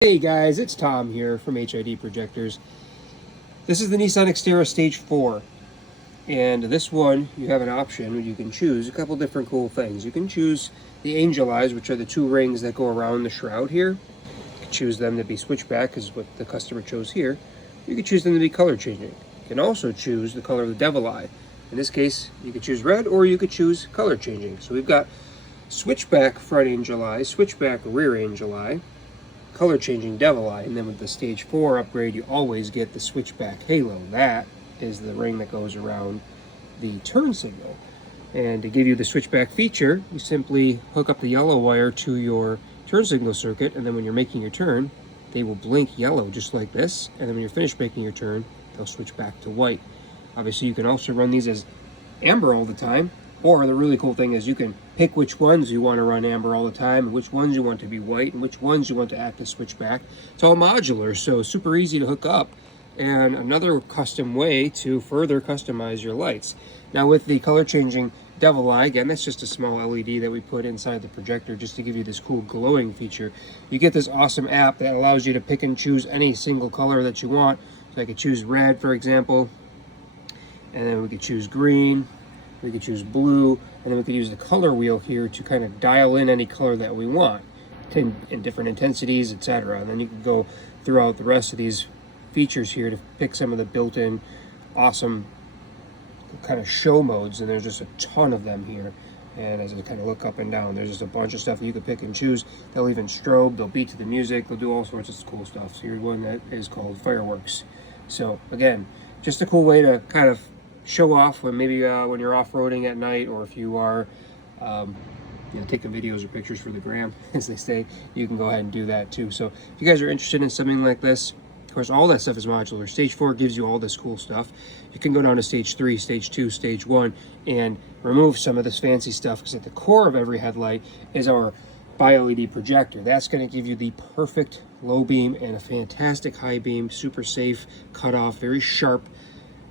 Hey guys, it's Tom here from HID Projectors. This is the Nissan Xterra Stage 4. And this one, you have an option where you can choose a couple different cool things. You can choose the angel eyes, which are the two rings that go around the shroud here. You can choose them to be switchback, is what the customer chose here. You can choose them to be color changing. You can also choose the color of the devil eye. In this case, you could choose red or you could choose color changing. So we've got switchback front angel eye, switchback rear angel eye, color changing devil eye, and then with the stage 4 upgrade you always get the switchback halo. That is the ring that goes around the turn signal. And to give you the switchback feature, you simply hook up the yellow wire to your turn signal circuit, and then when you're making your turn they will blink yellow just like this, and then when you're finished making your turn they'll switch back to white. Obviously you can also run these as amber all the time, or the really cool thing is you can pick which ones you want to run amber all the time, and which ones you want to be white, and which ones you want to act as switchback. It's all modular, so super easy to hook up, and another custom way to further customize your lights. Now with the color changing devil eye, again, that's just a small LED that we put inside the projector just to give you this cool glowing feature. You get this awesome app that allows you to pick and choose any single color that you want. So I could choose red, for example, and then we could choose green, we could choose blue, and then we could use the color wheel here to kind of dial in any color that we want in different intensities, etc. And then you can go throughout the rest of these features here to pick some of the built-in awesome kind of show modes, and there's just a ton of them here. And as I kind of look up and down, there's just a bunch of stuff you can pick and choose. They'll even strobe, they'll beat to the music, they'll do all sorts of cool stuff. So here's one that is called fireworks. So again, just a cool way to kind of show off when maybe when you're off-roading at night, or if you are taking videos or pictures for the gram, as they say, you can go ahead and do that too. So if you guys are interested in something like this, of course all that stuff is modular. Stage 4 gives you all this cool stuff. You can go down to stage 3, stage 2, stage 1 and remove some of this fancy stuff, because at the core of every headlight is our bi-LED projector. That's going to give you the perfect low beam and a fantastic high beam, super safe cutoff, very sharp,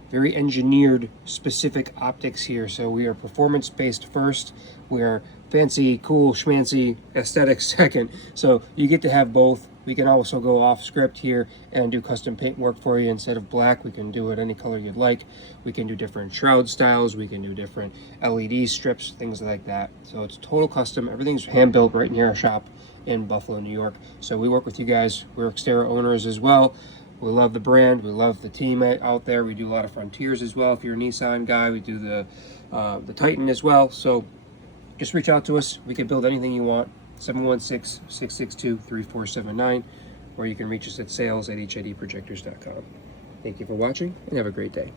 very engineered specific optics here. So we are performance based first, we are fancy cool schmancy aesthetics second. So you get to have both. We can also go off script here and do custom paint work for you. Instead of black, we can do it any color you'd like. We can do different shroud styles, we can do different LED strips, things like that. So it's total custom. Everything's hand built right near our shop in Buffalo, New York. So we work with you guys. We're Xterra owners as well. We love the brand, we love the team out there. We do a lot of Frontiers as well. If you're a Nissan guy, we do the Titan as well. So just reach out to us. We can build anything you want. 716-662-3479, or you can reach us at sales@HIDprojectors.com. Thank you for watching and have a great day.